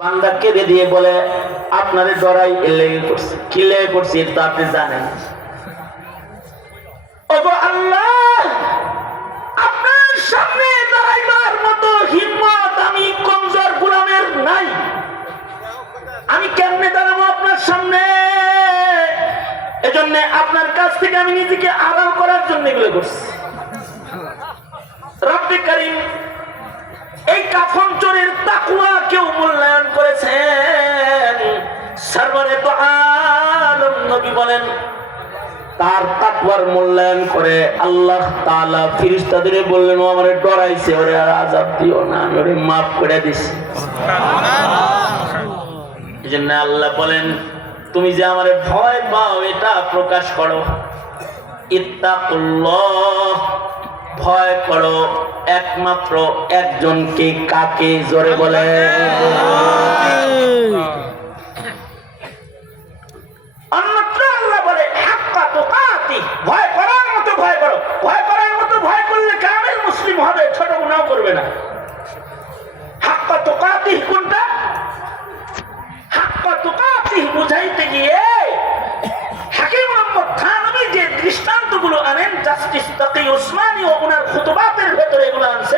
বান্দা কেঁদে দিয়ে বলে আপনারে ডরাই লেগে করছি, কি লেগে করছি এটা আপনি জানেন। ওগো আল্লাহ, আপনার সামনে দাঁড়াইবার মতো হিম্মত আমি কমজোর গোলামের নাই। আমি কেমনে দাঁড়াবো আপনার সামনে? এজন্য আপনার কাছ থেকে আমি নিজেকে আড়াল করার জন্য এগুলো করছি। রব্বে কারীম এই কাফন চোরের তাকওয়া কেউ মূল্যায়ন করেছেন। সরবরে তো আলম নবী বলেন তার তাকওয়ার মূল্যায়ন করে আল্লাহ তাআলা ফেরেশতাদের বললেন, ও আমারে ডরাইছে, ওরে আর আযাব দিও না, আমি ওরে মাফ করে দিছি। এজন্য আল্লাহ বলেন তুমি যে আমারে ভয় পাও এটা প্রকাশ করো। ইত্তাকুল্লাহ, ভয় করো একমাত্র একজনকে। কাকে? জোরে বলে। অন্যত্র আল্লাহ বলে হাক্কা তুকাতি, ভয় করার মতো ভয় করো। ভয় করার মতো ভয় করলে কামেল মুসলিম হবে, ছোট গুনাহ করবে না। হাক্কা তুকাতি কোনটা? হাক্কা তুকাতি বুঝাইতে গিয়ে হাকিম মোহাম্মদ থানভী যে দৃষ্টান্তগুলো আনেন, জাস্টিস তাকি উসমানী ও ওনার খুতবাতের ভেতরে এগুলো আনছে,